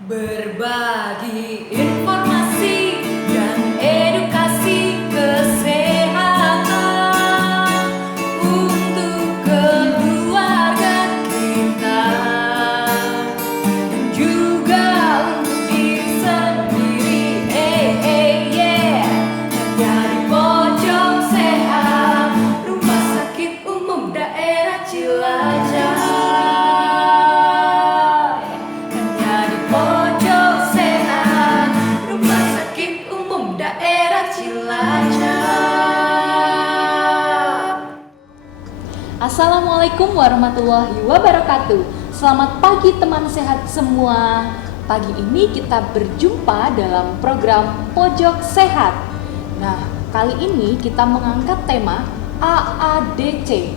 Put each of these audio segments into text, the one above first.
Berbagi informasi dan edukasi kesehatan untuk keluarga kita dan juga untuk diri sendiri. Yeah. Hanya di pojok sehat Rumah Sakit Umum Daerah Cilacap. Assalamualaikum warahmatullahi wabarakatuh. Selamat pagi teman sehat semua. Pagi ini kita berjumpa dalam program Pojok Sehat. Nah, kali ini kita mengangkat tema AADC.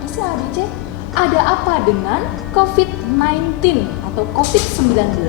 Apa sih AADC? Ada apa dengan COVID-19 atau COVID-19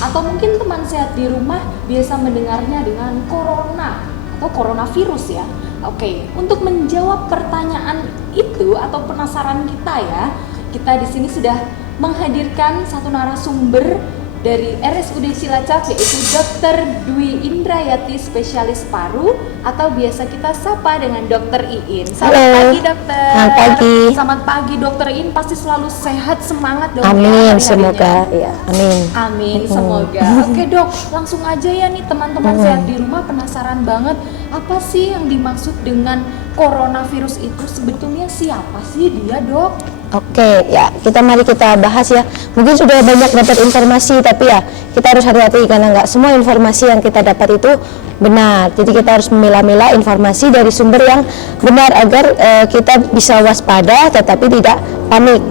atau mungkin teman sehat di rumah biasa mendengarnya dengan corona atau coronavirus ya. Oke, untuk menjawab pertanyaan itu atau penasaran kita ya, kita di sini sudah menghadirkan satu narasumber dari RSUD Cilacap, yaitu Dr. Dwi Indrayati, spesialis paru atau biasa kita sapa dengan Dr. Iin. Selamat pagi dokter. Selamat pagi. Selamat pagi Dr. Iin, pasti selalu sehat, semangat dong. Amin, semoga ya. Amin. Amin, semoga. Oke dok, langsung aja ya nih teman-teman sehat di rumah penasaran banget apa sih yang dimaksud dengan coronavirus itu, sebetulnya siapa sih dia dok? Oke, ya mari kita bahas ya. Mungkin sudah banyak dapat informasi, tapi ya kita harus hati-hati karena nggak semua informasi yang kita dapat itu benar. Jadi kita harus memilah-milah informasi dari sumber yang benar agar kita bisa waspada tetapi tidak panik.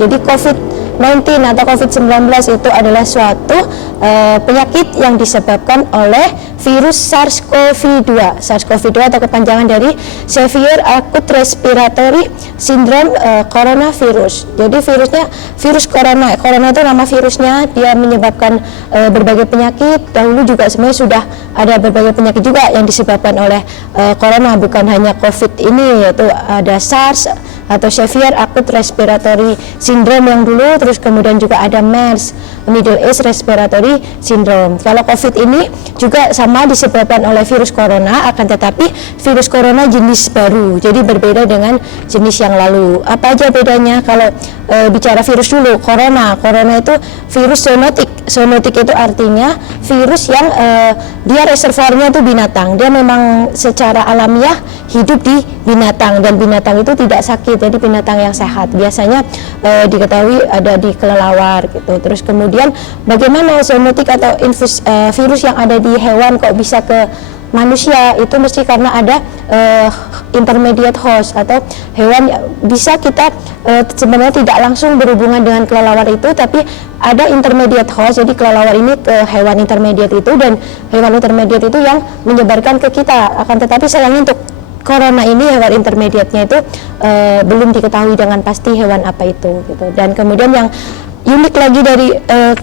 Jadi COVID-19 atau COVID-19 itu adalah suatu penyakit yang disebabkan oleh virus SARS-CoV-2. SARS-CoV-2 atau kepanjangan dari Severe Acute Respiratory Syndrome Coronavirus. Jadi virus corona. Corona itu nama virusnya, dia menyebabkan berbagai penyakit. Dahulu juga sebenarnya sudah ada berbagai penyakit juga yang disebabkan oleh corona, bukan hanya COVID ini, yaitu ada SARS atau Severe Acute Respiratory Syndrome yang dulu, terus kemudian juga ada MERS, Middle East Respiratory Syndrome. Kalau COVID ini juga sama disebabkan oleh virus corona, akan tetapi virus corona jenis baru, jadi berbeda dengan jenis yang lalu. Apa aja bedanya? Kalau bicara virus dulu, corona itu virus zoonotik. Zoonotik itu artinya virus yang dia reservoirnya itu binatang. Dia memang secara alamiah hidup di binatang, dan binatang itu tidak sakit, jadi binatang yang sehat. Biasanya diketahui ada di kelelawar gitu. Terus kemudian bagaimana zoonotik atau virus yang ada di hewan kok bisa ke manusia? Itu mesti karena ada intermediate host atau hewan bisa kita sebenarnya tidak langsung berhubungan dengan kelelawar itu, tapi ada intermediate host. Jadi kelelawar ini ke hewan intermediate itu, dan hewan intermediate itu yang menyebarkan ke kita. Akan tetapi sayangnya untuk corona ini hewan intermediate-nya itu belum diketahui dengan pasti hewan apa itu gitu. Dan kemudian yang unik lagi dari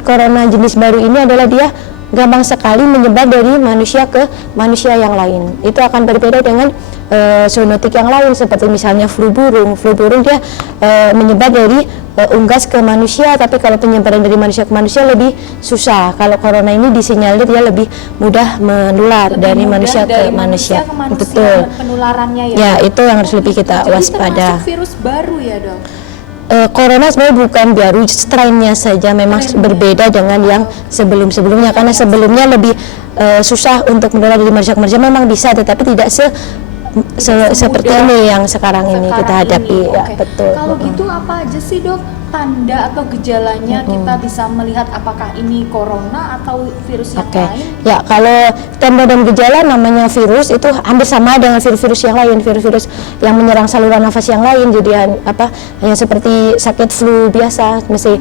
corona jenis baru ini adalah dia gampang sekali menyebar dari manusia ke manusia yang lain. Itu akan berbeda dengan zoonotik yang lain, seperti misalnya flu burung. Flu burung dia menyebar dari unggas ke manusia, tapi kalau penyebaran dari manusia ke manusia lebih susah. Kalau corona ini disinyalir dia lebih mudah menular dari manusia ke manusia. Betul. Penularannya ya. Ya, itu yang harus lebih kita waspada. Termasuk virus baru ya dok? Corona sebenarnya bukan baru, strainnya saja memang berbeda dengan yang sebelum-sebelumnya, karena sebelumnya lebih susah untuk menular dari manusia ke manusia. Memang bisa, tetapi tidak seperti ini yang sekarang ini kita hadapi. Ya, betul. Kalau gitu apa aja sih dok tanda atau gejalanya kita bisa melihat apakah ini corona atau virus yang lain? Ya, kalau tanda dan gejala namanya virus itu hampir sama dengan virus-virus yang lain, virus-virus yang menyerang saluran nafas yang lain. Jadi hanya seperti sakit flu biasa, mesti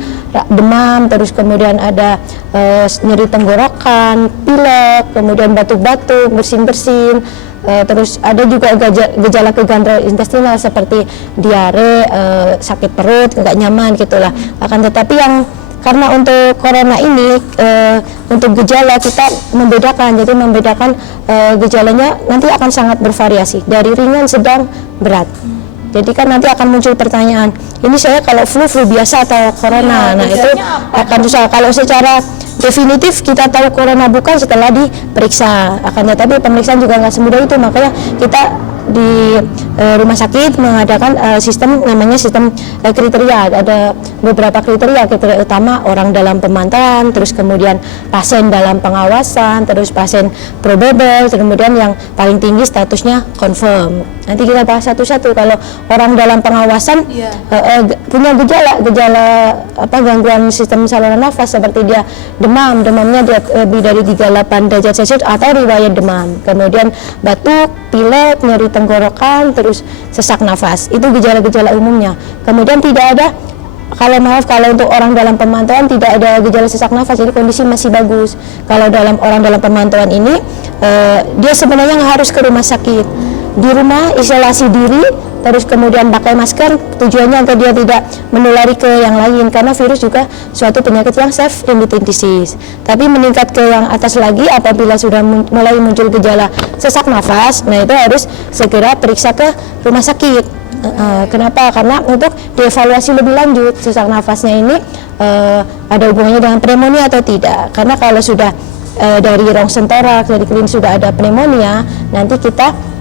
demam, terus kemudian ada nyeri tenggorokan, pilek, kemudian batuk-batuk, bersin-bersin. Terus ada juga gejala ke gastrointestinal seperti diare, sakit perut, nggak nyaman gitulah. Akan tetapi karena untuk corona ini untuk gejala kita membedakan, jadi membedakan gejalanya nanti akan sangat bervariasi dari ringan, sedang, berat. Jadi kan nanti akan muncul pertanyaan, ini saya kalau flu biasa atau corona, nah itu akan susah. Kalau secara definitif kita tahu corona bukan setelah diperiksa. Akan tetapi pemeriksaan juga nggak semudah itu, makanya kita di rumah sakit mengadakan sistem namanya sistem kriteria. Ada beberapa kriteria utama: orang dalam pemantauan, terus kemudian pasien dalam pengawasan, terus pasien probable, kemudian yang paling tinggi statusnya confirm. Nanti kita bahas satu-satu. Kalau orang dalam pengawasan punya gejala gangguan sistem saluran nafas seperti dia demamnya dia lebih dari 38 derajat Celcius atau riwayat demam, kemudian batuk, pilek, nyeri tenggorokan, terus sesak nafas, itu gejala-gejala umumnya. Kemudian tidak ada, kalau untuk orang dalam pemantauan tidak ada gejala sesak nafas, jadi kondisi masih bagus. Kalau orang dalam pemantauan ini dia sebenarnya nggak harus ke rumah sakit, di rumah isolasi diri, terus kemudian pakai masker, tujuannya agar dia tidak menulari ke yang lain, karena virus juga suatu penyakit yang self-limiting disease. Tapi meningkat ke yang atas lagi apabila sudah mulai muncul gejala sesak nafas, nah itu harus segera periksa ke rumah sakit. Kenapa? Karena untuk dievaluasi lebih lanjut sesak nafasnya ini ada hubungannya dengan pneumonia atau tidak. Karena kalau sudah dari rongsen toraks, dari klinis sudah ada pneumonia, nanti kita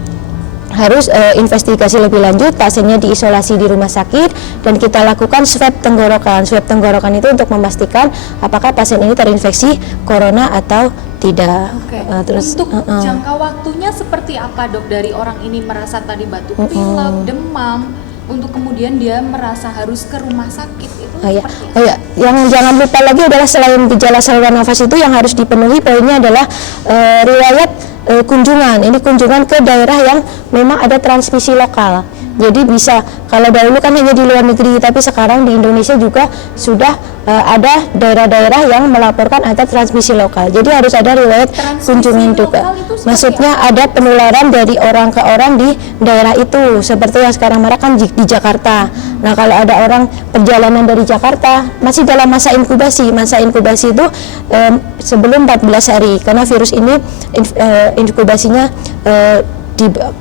harus investigasi lebih lanjut, pasiennya diisolasi di rumah sakit dan kita lakukan swab tenggorokan. Swab tenggorokan itu untuk memastikan apakah pasien ini terinfeksi corona atau tidak. Terus untuk jangka waktunya seperti apa, Dok, dari orang ini merasa tadi batuk pilek, demam, untuk kemudian dia merasa harus ke rumah sakit itu seperti apa? Yang jangan lupa lagi adalah selain gejala saluran nafas itu yang harus dipenuhi poinnya adalah riwayat kunjungan. Ini kunjungan ke daerah yang memang ada transmisi lokal. Jadi bisa, kalau dahulu kan hanya di luar negeri, tapi sekarang di Indonesia juga sudah ada daerah-daerah yang melaporkan ada transmisi lokal. Jadi harus ada riwayat kunjungan juga. Maksudnya ada penularan dari orang ke orang di daerah itu, seperti yang sekarang mereka kan di Jakarta. Nah, kalau ada orang perjalanan dari Jakarta masih dalam masa inkubasi. Masa inkubasi itu sebelum 14 hari, karena virus ini inkubasinya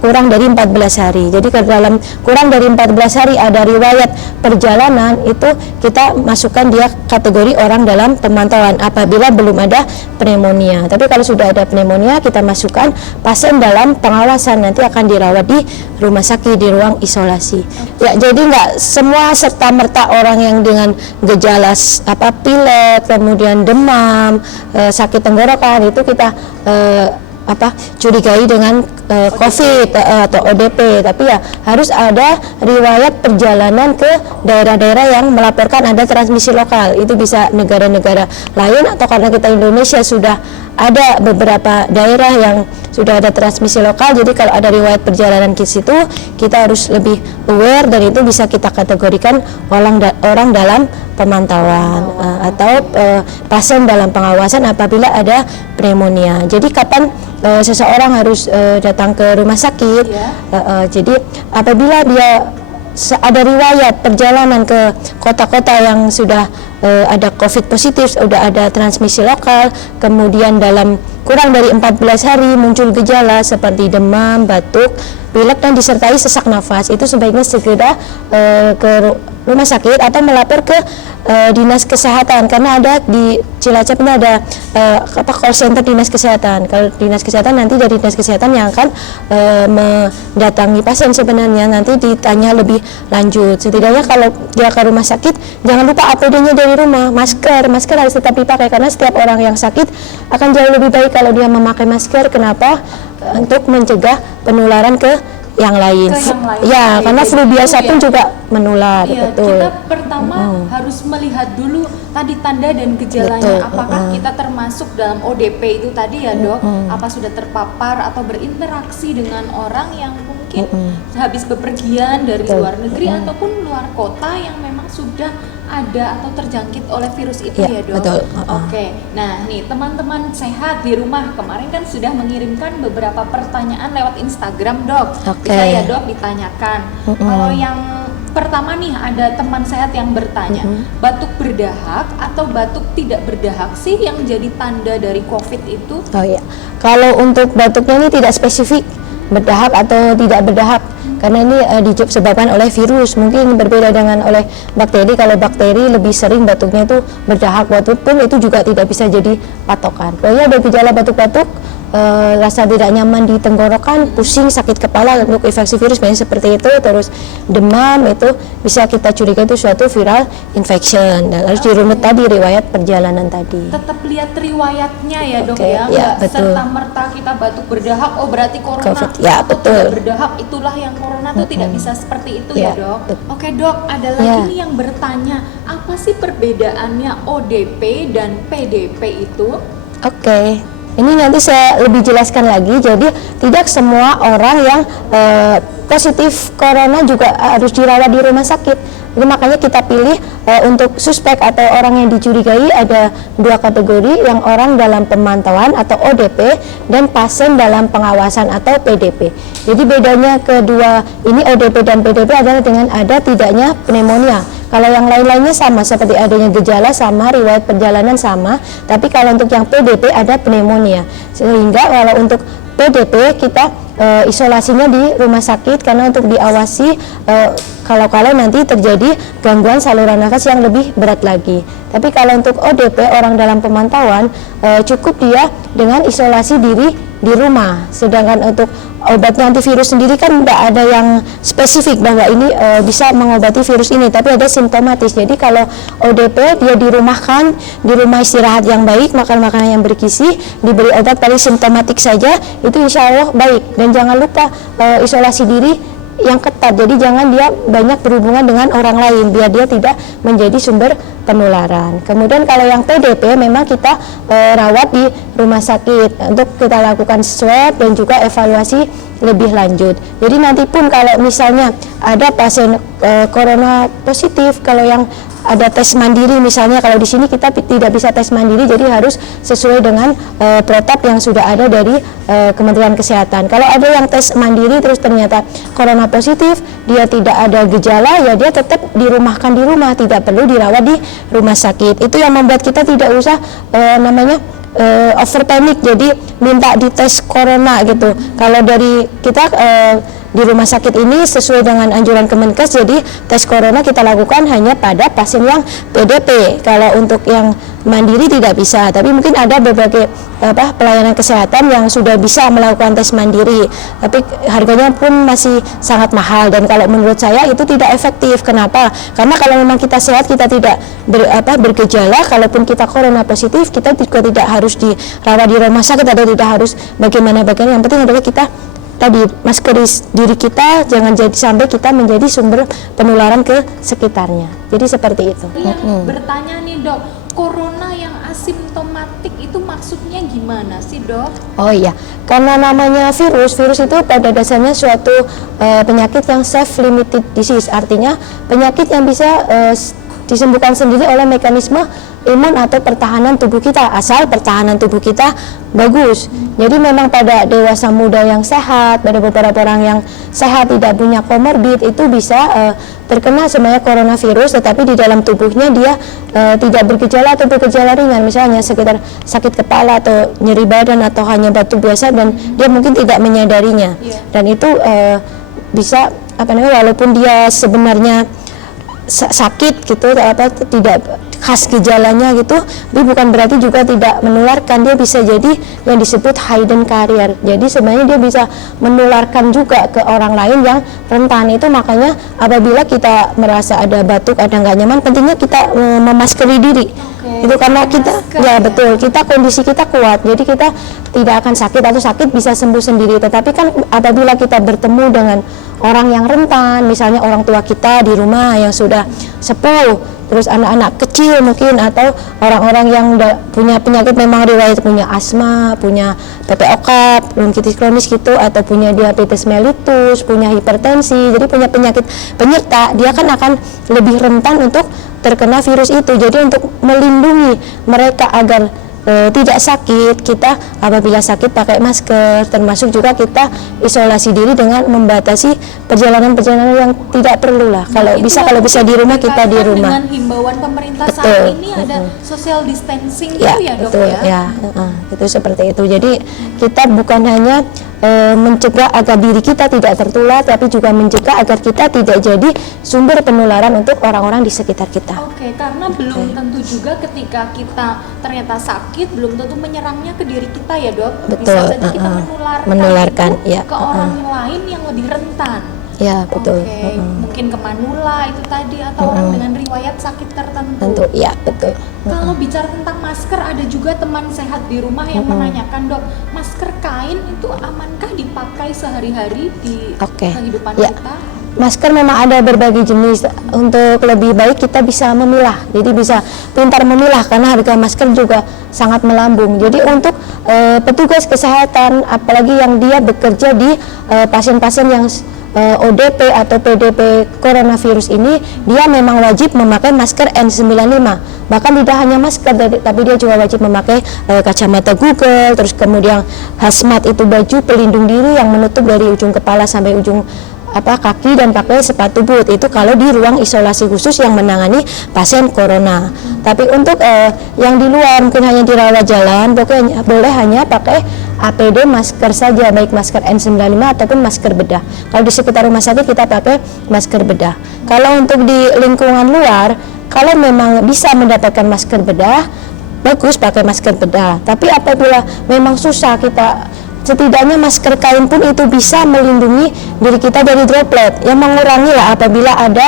kurang dari 14 hari. Jadi kalau dalam kurang dari 14 hari ada riwayat perjalanan, itu kita masukkan dia kategori orang dalam pemantauan apabila belum ada pneumonia. Tapi kalau sudah ada pneumonia, kita masukkan pasien dalam pengawasan, nanti akan dirawat di rumah sakit, di ruang isolasi. Ya, jadi nggak semua serta-merta orang yang dengan gejala pilek, kemudian demam, sakit tenggorokan itu kita curigai dengan COVID atau ODP, tapi ya harus ada riwayat perjalanan ke daerah-daerah yang melaporkan ada transmisi lokal. Itu bisa negara-negara lain, atau karena kita Indonesia sudah ada beberapa daerah yang sudah ada transmisi lokal, jadi kalau ada riwayat perjalanan ke situ kita harus lebih aware, dan itu bisa kita kategorikan orang dalam pemantauan atau pasien dalam pengawasan apabila ada pneumonia. Jadi kapan seseorang harus datang ke rumah sakit? Jadi apabila dia ada riwayat perjalanan ke kota-kota yang sudah ada COVID positif, sudah ada transmisi lokal, kemudian dalam kurang dari 14 hari muncul gejala seperti demam, batuk, pilek, dan disertai sesak nafas, itu sebaiknya segera ke rumah sakit atau melapor ke dinas kesehatan, karena ada di Cilacap ini ada call center dinas kesehatan. Kalau dinas kesehatan, nanti dari dinas kesehatan yang akan mendatangi pasien sebenarnya, nanti ditanya lebih lanjut. Setidaknya kalau dia ke rumah sakit, jangan lupa APD-nya dari rumah, masker harus tetap dipakai, karena setiap orang yang sakit akan jauh lebih baik kalau dia memakai masker. Kenapa? Untuk mencegah penularan ke yang lain. Ya, karena flu biasa pun juga menular. Betul. Kita pertama harus melihat dulu tadi tanda dan gejalanya. Apakah kita termasuk dalam ODP itu tadi ya, Dok? Apa sudah terpapar atau berinteraksi dengan orang yang mungkin habis bepergian dari luar negeri ataupun luar kota yang memang sudah ada atau terjangkit oleh virus itu ya, Dok? Betul. Oke. Nah, nih teman-teman sehat di rumah kemarin kan sudah mengirimkan beberapa pertanyaan lewat Instagram, Dok. Bisa ya, Dok, ditanyakan. Kalau yang pertama nih, ada teman sehat yang bertanya, batuk berdahak atau batuk tidak berdahak sih yang jadi tanda dari COVID itu? Kalau untuk batuknya ini tidak spesifik berdahak atau tidak berdahak, karena ini disebabkan oleh virus. Mungkin berbeda dengan oleh bakteri. Kalau bakteri lebih sering batuknya itu berdahak, walaupun itu juga tidak bisa jadi patokan. Pokoknya ada gejala batuk-batuk, rasa tidak nyaman di tenggorokan, pusing, sakit kepala untuk infeksi virus banyak seperti itu, terus demam, itu bisa kita curiga itu suatu viral infection. Dan harus dirunut tadi riwayat perjalanan tadi. Tetap lihat riwayatnya ya dok Oke, ya, ya, nggak betul. serta-merta kita batuk berdahak, oh berarti corona. COVID, ya, atau betul. tidak berdahak itulah yang corona tuh tidak bisa seperti itu ya, Ya, dok. betul. Oke dok, ada lagi Ya. nih yang bertanya, apa sih perbedaannya ODP dan PDP itu? Oke, ini nanti saya lebih jelaskan lagi. Jadi tidak semua orang yang positif corona juga harus dirawat di rumah sakit. Jadi makanya kita pilih untuk suspek atau orang yang dicurigai ada 2 kategori, yang orang dalam pemantauan atau ODP dan pasien dalam pengawasan atau PDP. Jadi bedanya kedua ini ODP dan PDP adalah dengan ada tidaknya pneumonia. Kalau yang lain-lainnya sama, seperti adanya gejala sama, riwayat perjalanan sama, tapi kalau untuk yang PDP ada pneumonia. Sehingga kalau untuk PDP kita isolasinya di rumah sakit karena untuk diawasi kalau nanti terjadi gangguan saluran nafas yang lebih berat lagi. Tapi kalau untuk ODP, orang dalam pemantauan, cukup dia dengan isolasi diri di rumah. Sedangkan untuk obatnya antivirus sendiri kan tidak ada yang spesifik bahwa ini bisa mengobati virus ini, tapi ada simptomatis. Jadi kalau ODP dia dirumahkan, di rumah istirahat yang baik, makan makanan yang bergizi, diberi obat paling simptomatik saja, itu insya Allah baik. Dan jangan lupa isolasi diri yang ketat, jadi jangan dia banyak berhubungan dengan orang lain biar dia tidak menjadi sumber penularan. Kemudian kalau yang PDP memang kita rawat di rumah sakit untuk kita lakukan swab dan juga evaluasi lebih lanjut. Jadi nanti pun kalau misalnya ada pasien corona positif, kalau yang ada tes mandiri misalnya, kalau di sini kita tidak bisa tes mandiri, jadi harus sesuai dengan protap yang sudah ada dari Kementerian Kesehatan. Kalau ada yang tes mandiri terus ternyata corona positif, dia tidak ada gejala, ya dia tetap dirumahkan di rumah, tidak perlu dirawat di rumah sakit. Itu yang membuat kita tidak usah over panic, jadi minta dites corona gitu. Kalau dari kita di rumah sakit ini sesuai dengan anjuran Kemenkes, jadi tes corona kita lakukan hanya pada pasien yang PDP. Kalau untuk yang mandiri tidak bisa, tapi mungkin ada berbagai pelayanan kesehatan yang sudah bisa melakukan tes mandiri, tapi harganya pun masih sangat mahal, dan kalau menurut saya itu tidak efektif. Kenapa? Karena kalau memang kita sehat, kita tidak bergejala, kalaupun kita corona positif, kita juga tidak harus dirawat di rumah sakit atau tidak harus bagaimana. Yang penting adalah kita tadi maskeri diri kita, jangan jadi sampai kita menjadi sumber penularan ke sekitarnya. Jadi seperti itu. Yang bertanya nih dok, corona yang asimptomatik itu maksudnya gimana sih dok? Oh iya, karena namanya virus itu pada dasarnya suatu penyakit yang self-limited disease, artinya penyakit yang bisa disembuhkan sendiri oleh mekanisme imun atau pertahanan tubuh kita, asal pertahanan tubuh kita bagus. Jadi memang pada dewasa muda yang sehat, pada beberapa orang yang sehat tidak punya komorbid, itu bisa terkena sebenarnya coronavirus, tetapi di dalam tubuhnya dia tidak bergejala atau bergejala ringan, misalnya sekitar sakit kepala atau nyeri badan atau hanya batuk biasa, dan dia mungkin tidak menyadarinya. Dan itu bisa walaupun dia sebenarnya sakit gitu, tidak khas gejalanya gitu, tapi bukan berarti juga tidak menularkan. Dia bisa jadi yang disebut hidden carrier, jadi sebenarnya dia bisa menularkan juga ke orang lain yang rentan. Itu makanya apabila kita merasa ada batuk, ada nggak nyaman, pentingnya kita memaskeri diri. Itu karena kita betul, kita kondisi kita kuat, jadi kita tidak akan sakit, atau sakit bisa sembuh sendiri. Tetapi kan apabila kita bertemu dengan orang yang rentan, misalnya orang tua kita di rumah yang sudah sepuh, terus anak-anak kecil mungkin, atau orang-orang yang punya penyakit memang riwayat punya asma, punya PPOK, bronkitis kronis gitu, atau punya diabetes mellitus, punya hipertensi, jadi punya penyakit penyerta, dia kan akan lebih rentan untuk terkena virus itu. Jadi untuk melindungi mereka agar tidak sakit, kita apabila sakit pakai masker, termasuk juga kita isolasi diri dengan membatasi perjalanan-perjalanan yang tidak perlu lah. Kalau bisa di rumah, kita di rumah. Dengan himbauan pemerintah saat ini ada social distancing ya, itu ya dok betul, ya. Itu seperti itu. Jadi kita bukan hanya mencegah agar diri kita tidak tertular, tapi juga mencegah agar kita tidak jadi sumber penularan untuk orang-orang di sekitar kita. Oke, karena belum tentu juga ketika kita ternyata sakit, belum tentu menyerangnya ke diri kita ya dok. Betul, Bisa saja kita menularkan, itu ya, ke orang lain yang lebih rentan. Ya betul. Oke, mungkin ke manula itu tadi atau orang dengan riwayat sakit tertentu. Tentu, ya betul. Kalau bicara tentang masker, ada juga teman sehat di rumah yang menanyakan dok, masker kain itu amankah dipakai sehari-hari di kehidupan ya. kita? Masker memang ada berbagai jenis. Untuk lebih baik kita bisa memilah, jadi bisa pintar memilah karena harga masker juga sangat melambung. Jadi untuk petugas kesehatan, apalagi yang dia bekerja di pasien-pasien yang ODP atau PDP coronavirus ini, dia memang wajib memakai masker N95. Bahkan tidak hanya masker, tapi dia juga wajib memakai kacamata Google, terus kemudian hazmat itu baju pelindung diri yang menutup dari ujung kepala sampai ujung kaki, dan pakai sepatu boot. Itu kalau di ruang isolasi khusus yang menangani pasien corona. Tapi untuk yang di luar mungkin hanya di rawat jalan, pokoknya boleh hanya pakai APD masker saja, baik masker N95 ataupun masker bedah. Kalau di sekitar rumah sakit kita pakai masker bedah. Kalau untuk di lingkungan luar, kalau memang bisa mendapatkan masker bedah, bagus pakai masker bedah. Tapi apabila memang susah, kita setidaknya masker kain pun itu bisa melindungi diri kita dari droplet, yang mengurangi lah apabila ada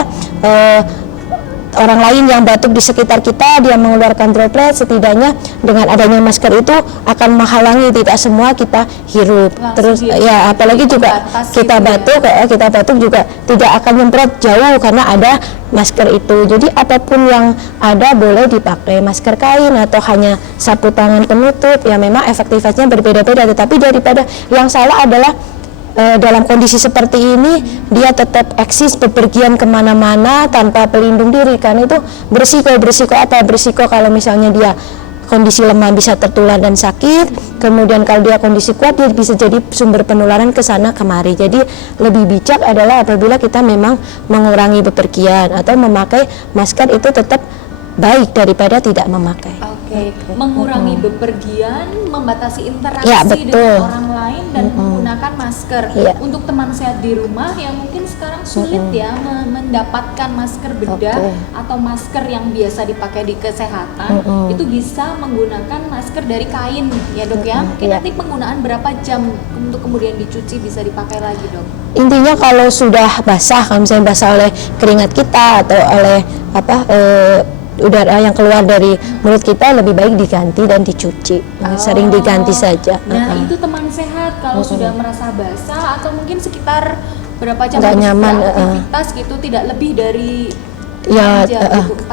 orang lain yang batuk di sekitar kita, dia mengeluarkan droplet. Setidaknya dengan adanya masker itu akan menghalangi tidak semua kita hirup. Terus ya apalagi juga kita batuk juga tidak akan nyemprot jauh karena ada masker itu. Jadi apapun yang ada boleh dipakai, masker kain atau hanya sapu tangan penutup, ya memang efektivitasnya berbeda-beda. Tetapi daripada yang salah adalah dalam kondisi seperti ini dia tetap eksis bepergian kemana-mana tanpa pelindung diri, kan itu berisiko kalau misalnya dia kondisi lemah bisa tertular dan sakit, kemudian kalau dia kondisi kuat dia bisa jadi sumber penularan ke sana kemari. Jadi lebih bijak adalah apabila kita memang mengurangi bepergian atau memakai masker itu tetap baik daripada tidak memakai. Oke, mengurangi bepergian, membatasi interaksi ya, betul. dengan orang lain dan menggunakan masker. Ya. Untuk teman sehat di rumah yang mungkin sekarang sulit ya mendapatkan masker bedah atau masker yang biasa dipakai di kesehatan, itu bisa menggunakan masker dari kain ya dok ya. Mungkin nanti penggunaan berapa jam untuk kemudian dicuci bisa dipakai lagi dok? Intinya kalau sudah basah, kalau misalnya basah oleh keringat kita atau oleh udara yang keluar dari mulut kita, lebih baik diganti dan dicuci. Sering diganti saja. Nah itu teman sehat kalau sudah merasa basah atau mungkin sekitar berapa jam nggak nyaman aktivitas gitu, tidak lebih dari 4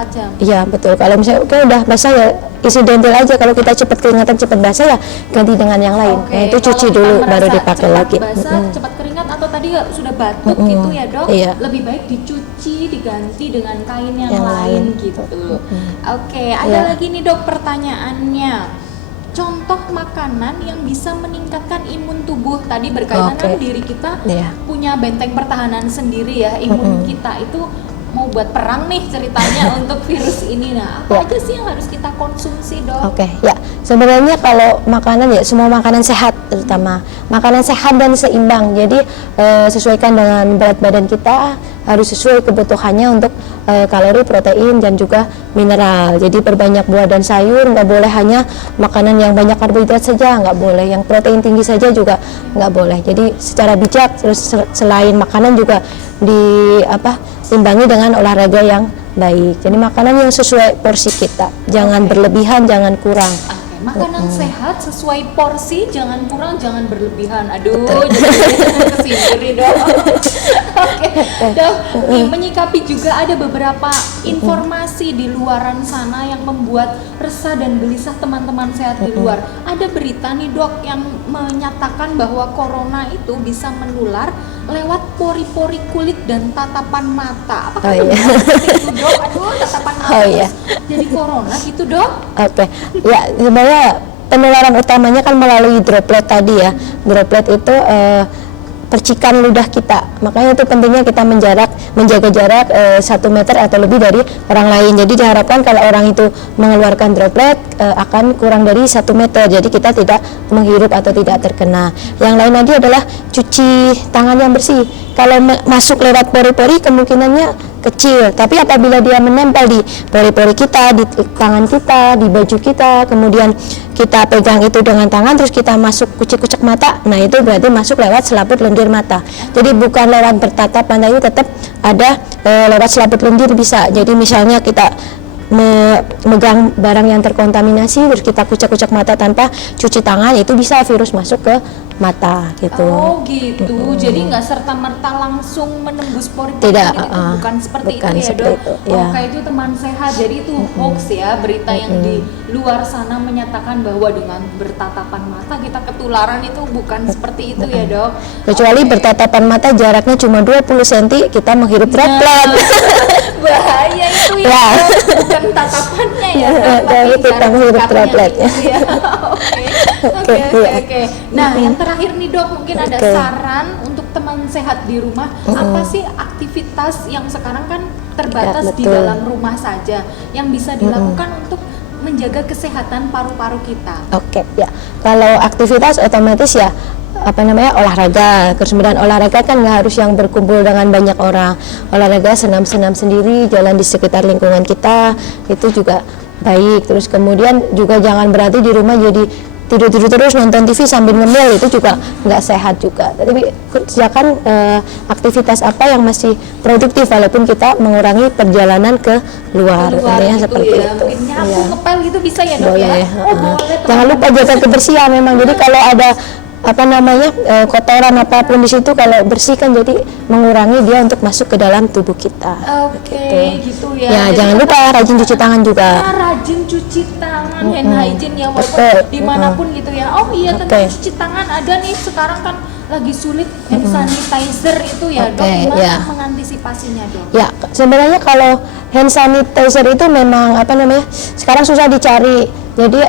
jam. Iya betul. Kalau misalnya udah basah ya insidental aja. Kalau kita cepat keringatan, cepat basah ya ganti dengan yang lain. Nah, itu cuci dulu baru dipakai lagi. Basah, cepat keringat atau tadi sudah batuk gitu ya dok, lebih baik dicuci, diganti dengan kain yang lain gitu. Oke, ada lagi nih dok pertanyaannya. Contoh makanan yang bisa meningkatkan imun tubuh, tadi berkaitan dengan diri kita punya benteng pertahanan sendiri ya, imun kita itu mau buat perang nih ceritanya untuk virus ini. Nah, apa aja sih yang harus kita konsumsi dok? Ya sebenarnya kalau makanan ya semua makanan sehat, terutama makanan sehat dan seimbang. Jadi sesuaikan dengan berat badan kita, harus sesuai kebutuhannya untuk kalori, protein dan juga mineral. Jadi perbanyak buah dan sayur, nggak boleh hanya makanan yang banyak karbohidrat saja, nggak boleh. Yang protein tinggi saja juga nggak boleh. Jadi secara bijak, terus selain makanan juga imbangi dengan olahraga yang baik. Jadi makanan yang sesuai porsi kita, jangan berlebihan, jangan kurang. Makanan sehat sesuai porsi, jangan kurang, jangan berlebihan. Aduh, jadi kesini dong. Dok, menyikapi juga ada beberapa informasi di luaran sana yang membuat resah dan gelisah teman-teman sehat di luar. Ada berita nih dok yang menyatakan bahwa corona itu bisa menular lewat pori-pori kulit dan tatapan mata. Apakah benar itu dok? Aduh, tatapan mata jadi corona gitu dok? Ya sebenarnya penularan utamanya kan melalui droplet tadi ya. Droplet itu percikan ludah kita. Makanya itu pentingnya kita menjaga jarak 1 meter atau lebih dari orang lain. Jadi diharapkan kalau orang itu mengeluarkan droplet akan kurang dari 1 meter. Jadi kita tidak menghirup atau tidak terkena. Yang lain lagi adalah cuci tangan yang bersih. Kalau masuk lewat pori-pori kemungkinannya kecil, tapi apabila dia menempel di pori-pori kita, di tangan kita, di baju kita, kemudian kita pegang itu dengan tangan, terus kita masuk kucek-kucek mata, nah itu berarti masuk lewat selaput lendir mata. Jadi bukan lewat bertatapan, tapi tetap ada lewat selaput lendir bisa. Jadi misalnya kita memegang barang yang terkontaminasi, terus kita kucek-kucek mata tanpa cuci tangan, itu bisa virus masuk ke mata gitu. Oh gitu, jadi nggak serta-merta langsung menembus pori-pori Tidak, gitu, bukan seperti bukan itu ya seperti dok? itu, Oh ya. kayak itu teman sehat, jadi itu hoax ya, berita yang di luar sana menyatakan bahwa dengan bertatapan mata kita ketularan, itu bukan seperti itu ya dok? Kecuali Oke. bertatapan mata jaraknya cuma 20 cm, kita menghirup droplet. Bahaya itu ya, Ya. Dok. Bukan tatapannya ya, Dok, Tapi kita jarak menghirup dekatnya dropletnya. gitu ya. Oke, iya. oke. Nah, yang terakhir nih dok, mungkin ada Oke. saran untuk teman sehat di rumah. Apa sih aktivitas yang sekarang kan terbatas Ya, di betul. dalam rumah saja yang bisa dilakukan untuk menjaga kesehatan paru-paru kita? Oke, ya. Kalau aktivitas otomatis ya olahraga. Kemudian olahraga kan nggak harus yang berkumpul dengan banyak orang. Olahraga senam-senam sendiri, jalan di sekitar lingkungan kita, itu juga baik. Terus kemudian juga jangan berarti di rumah jadi tidur-tidur terus nonton TV sambil ngemil, itu juga nggak sehat juga. Tapi kerjakan aktivitas apa yang masih produktif walaupun kita mengurangi perjalanan ke luar. Keluar Intinya gitu seperti ya. itu. Mungkin nyapu, Iya. ngepel gitu bisa ya dok Boleh. ya? Oh boleh. Jangan lupa jaga kebersihan memang. Jadi kalau ada kotoran apapun di situ, kalau bersihkan jadi mengurangi dia untuk masuk ke dalam tubuh kita. Oke, gitu ya. Ya, Jadi jangan lupa rajin cuci tangan juga. rajin cuci tangan, hand hygiene ya, walaupun Betul. dimanapun gitu ya. Oh iya, tentang Oke. cuci tangan ada nih sekarang kan lagi sulit hand sanitizer itu ya dok. Oke, Gimana ya. mengantisipasinya dok? Ya, sebenarnya kalau hand sanitizer itu memang sekarang susah dicari. Jadi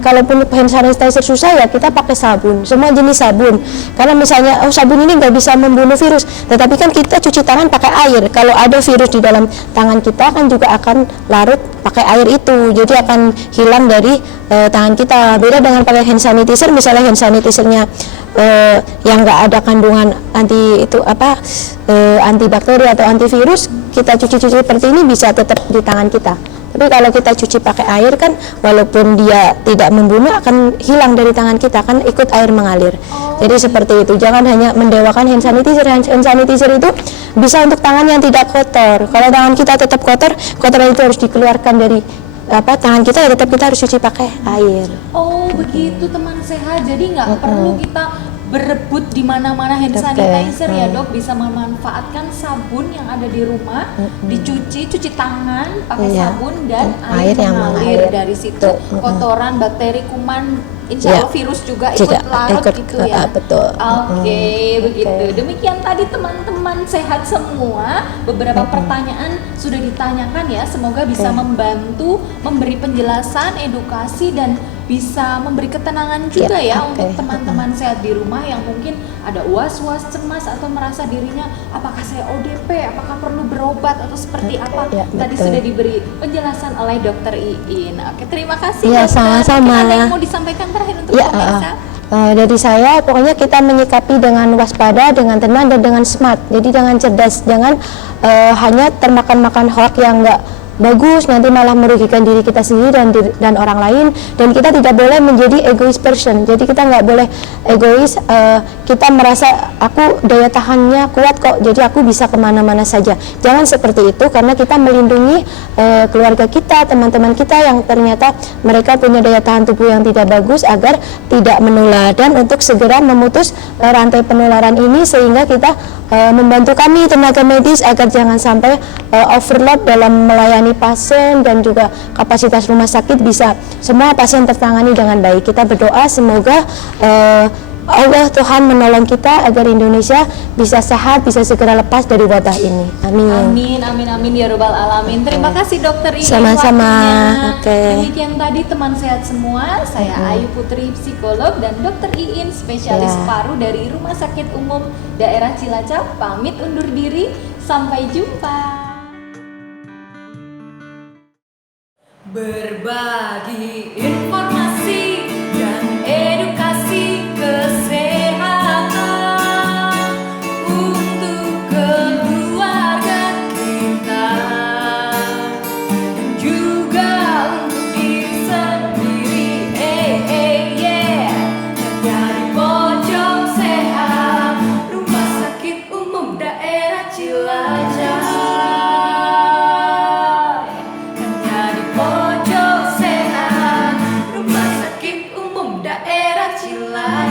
kalaupun hand sanitizer susah ya kita pakai sabun, semua jenis sabun. Karena misalnya sabun ini nggak bisa membunuh virus, tetapi kan kita cuci tangan pakai air. Kalau ada virus di dalam tangan kita kan juga akan larut pakai air itu, jadi akan hilang dari tangan kita. Beda dengan pakai hand sanitizer, misalnya hand sanitizernya yang nggak ada kandungan antibakteri atau antivirus, kita cuci-cuci seperti ini bisa tetap di tangan kita. Tapi kalau kita cuci pakai air kan walaupun dia tidak membunuh akan hilang dari tangan kita, kan ikut air mengalir. Jadi seperti itu, jangan hanya mendewakan hand sanitizer. Hand sanitizer itu bisa untuk tangan yang tidak kotor. Kalau tangan kita tetap kotor, kotoran itu harus dikeluarkan dari tangan kita, ya tetap kita harus cuci pakai air. Oh begitu teman sehat, jadi nggak perlu kita berebut di mana-mana hand Oke. sanitizer ya dok, bisa memanfaatkan sabun yang ada di rumah, cuci tangan pakai Iya. sabun dan Air air yang mengalir mengalir. dari situ. Betul. Kotoran, bakteri, kuman, insya Allah Iya. virus juga ikut Juga larut ikut gitu ke- ya. betul. Oke, begitu. Demikian tadi teman-teman sehat semua, beberapa pertanyaan sudah ditanyakan ya, semoga bisa membantu memberi penjelasan, edukasi, dan bisa memberi ketenangan juga ya oke. untuk teman-teman sehat di rumah yang mungkin ada was-was, cemas, atau merasa dirinya apakah saya ODP, apakah perlu berobat atau seperti apa. ya, Tadi betul. sudah diberi penjelasan oleh Dokter Iin. Oke, terima kasih Ya, dokter. sama-sama. Mungkin ada yang mau disampaikan terakhir untuk Ya, pemirsa? dari saya pokoknya kita menyikapi dengan waspada, dengan tenang, dan dengan smart. Jadi dengan cerdas, jangan hanya termakan-makan hoax yang enggak bagus, nanti malah merugikan diri kita sendiri dan orang lain. Dan kita tidak boleh menjadi egois person, jadi kita nggak boleh egois, kita merasa aku daya tahannya kuat kok, jadi aku bisa kemana-mana saja. Jangan seperti itu, karena kita melindungi keluarga kita, teman-teman kita yang ternyata mereka punya daya tahan tubuh yang tidak bagus, agar tidak menular, dan untuk segera memutus rantai penularan ini, sehingga kita membantu kami tenaga medis agar jangan sampai overload dalam melayani pasien, dan juga kapasitas rumah sakit bisa semua pasien tertangani dengan baik. Kita berdoa semoga Allah Tuhan menolong kita agar Indonesia bisa sehat, bisa segera lepas dari wabah ini. Amin. Amin, amin, amin ya robbal alamin. Terima kasih dokter Iin Sama-sama. waktunya. Oke. Demikian tadi teman sehat semua. Saya Ayu Putri, psikolog, dan dokter Iin, spesialis Ya. paru dari Rumah Sakit Umum Daerah Cilacap. Pamit undur diri. Sampai jumpa. Berbagi informasi dan edukasi kesehatan untuk keluarga kita dan juga untuk diri sendiri. Yeah. Dari pojok sehat Rumah Sakit Umum Daerah Cilacap. Pojok sehat Rumah Sakit Umum Daerah Cilacap.